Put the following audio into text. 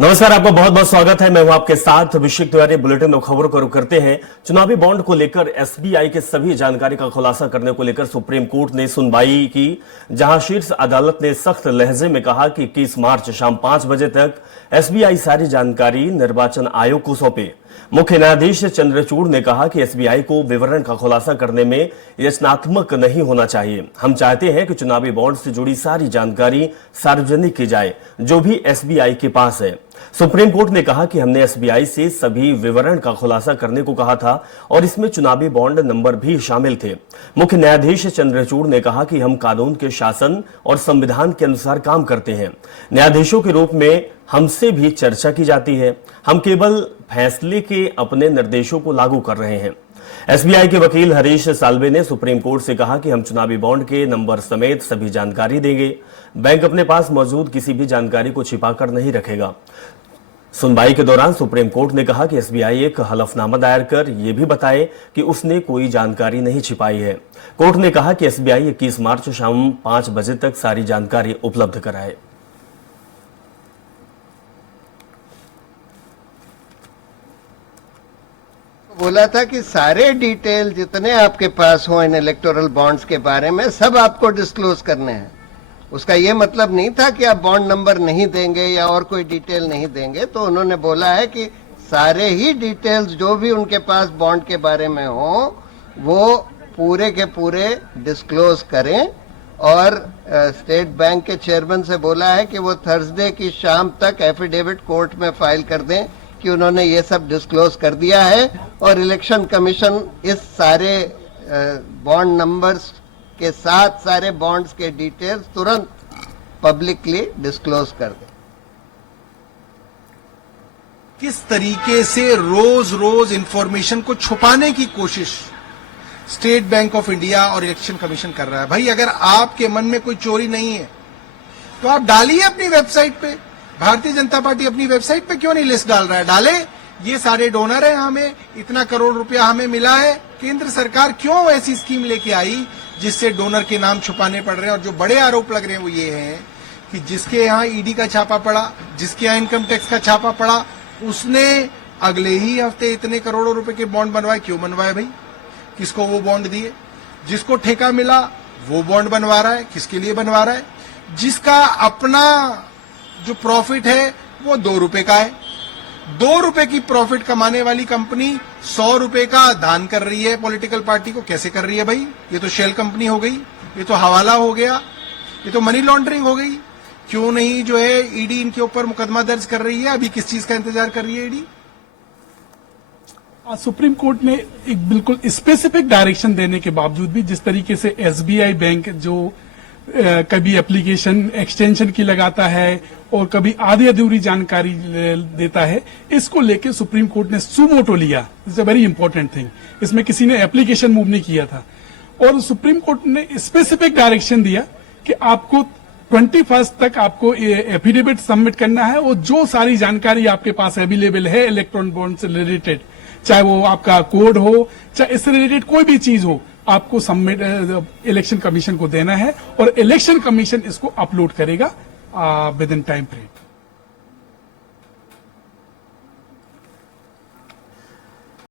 नमस्कार, आपका बहुत बहुत स्वागत है। मैं हूं आपके साथ अभिषेक तिवारी। बुलेटिन में खबरों को रुख करते हैं। चुनावी बॉन्ड को लेकर एसबीआई के सभी जानकारी का खुलासा करने को लेकर सुप्रीम कोर्ट ने सुनवाई की, जहां शीर्ष अदालत ने सख्त लहजे में कहा कि 21 मार्च शाम 5 बजे तक एसबीआई सारी जानकारी निर्वाचन आयोग को सौंपे। मुख्य न्यायाधीश चंद्रचूड़ ने कहा कि एसबीआई को विवरण का खुलासा करने में रचनात्मक नहीं होना चाहिए। हम चाहते हैं कि चुनावी बॉन्ड से जुड़ी सारी जानकारी सार्वजनिक की जाए, जो भी एसबीआई के पास है। सुप्रीम कोर्ट ने कहा कि हमने एसबीआई से सभी विवरण का खुलासा करने को कहा था और इसमें चुनावी बॉन्ड नंबर भी शामिल थे। मुख्य न्यायाधीश चंद्रचूड़ ने कहा कि हम कानून के शासन और संविधान के अनुसार काम करते हैं। न्यायाधीशों के रूप में हमसे भी चर्चा की जाती है। हम केवल फैसले के अपने निर्देशों को लागू कर रहे हैं। एसबीआई के वकील हरीश साल्वे ने सुप्रीम कोर्ट से कहा कि हम चुनावी बॉन्ड के नंबर समेत सभी जानकारी देंगे। बैंक अपने पास मौजूद किसी भी जानकारी को छिपाकर नहीं रखेगा। सुनवाई के दौरान सुप्रीम कोर्ट ने कहा कि एसबीआई एक हलफनामा दायर कर यह भी बताए कि उसने कोई जानकारी नहीं छिपाई है। कोर्ट ने कहा कि एसबीआई 21 मार्च शाम 5 बजे तक सारी जानकारी उपलब्ध कराए। बोला था कि सारे डिटेल जितने आपके पास हो इन इलेक्टोरल बॉन्ड्स के बारे में सब आपको डिस्क्लोज करने हैं। उसका ये मतलब नहीं था कि आप बॉन्ड नंबर नहीं देंगे या और कोई डिटेल नहीं देंगे। तो उन्होंने बोला है कि सारे ही डिटेल्स जो भी उनके पास बॉन्ड के बारे में हो वो पूरे के पूरे डिस्क्लोज करें। और स्टेट बैंक के चेयरमैन से बोला है कि वो थर्सडे की शाम तक एफिडेविट कोर्ट में फाइल कर दें कि उन्होंने ये सब डिस्क्लोज कर दिया है और इलेक्शन कमीशन इस सारे बॉन्ड नंबर्स के साथ सारे बॉन्ड्स के डिटेल्स तुरंत पब्लिकली डिस्क्लोज कर दे। किस तरीके से रोज रोज इंफॉर्मेशन को छुपाने की कोशिश स्टेट बैंक ऑफ इंडिया और इलेक्शन कमीशन कर रहा है। भाई, अगर आपके मन में कोई चोरी नहीं है तो आप डालिए अपनी वेबसाइट पे। भारतीय जनता पार्टी अपनी वेबसाइट पे क्यों नहीं लिस्ट डाल रहा है? डाले, ये सारे डोनर हैं, हमें इतना करोड़ रुपया हमें मिला है। केंद्र सरकार क्यों ऐसी स्कीम लेके आई जिससे डोनर के नाम छुपाने पड़ रहे हैं? और जो बड़े आरोप लग रहे हैं वो ये हैं कि जिसके यहाँ ईडी का छापा पड़ा, जिसके यहाँ इनकम टैक्स का छापा पड़ा, उसने अगले ही हफ्ते इतने करोड़ों रुपए के बॉन्ड बनवाए। क्यों बनवाए भाई? किसको वो बॉन्ड दिए? जिसको ठेका मिला वो बॉन्ड बनवा रहा है। किसके लिए बनवा रहा है? जिसका अपना जो प्रॉफिट है वो 2 रुपए का है। 2 रुपए की प्रॉफिट कमाने वाली कंपनी 100 रुपए का दान कर रही है पॉलिटिकल पार्टी को। कैसे कर रही है भाई? ये तो शेल कंपनी हो गई, ये तो हवाला हो गया, ये तो मनी लॉन्ड्रिंग हो गई। क्यों नहीं जो है ईडी इनके ऊपर मुकदमा दर्ज कर रही है? अभी किस चीज का इंतजार कर रही है ईडी? सुप्रीम कोर्ट ने एक बिल्कुल स्पेसिफिक डायरेक्शन देने के बावजूद भी जिस तरीके से एसबीआई बैंक जो कभी एप्लीकेशन एक्सटेंशन की लगाता है और कभी आधी अधूरी जानकारी देता है, इसको लेके सुप्रीम कोर्ट ने सुमोटो लिया। It's a very important thing. इसमें किसी ने एप्लीकेशन मूव नहीं किया था और सुप्रीम कोर्ट ने स्पेसिफिक डायरेक्शन दिया कि आपको 21 तक आपको एफिडेविट सबमिट करना है और जो सारी जानकारी आपके पास अवेलेबल है इलेक्ट्रॉनिक बॉन्ड से रिलेटेड, चाहे वो आपका कोड हो, चाहे इससे रिलेटेड कोई भी चीज हो, आपको सबमिट इलेक्शन कमीशन को देना है और इलेक्शन कमीशन इसको अपलोड करेगा विद इन टाइम फ्रेम।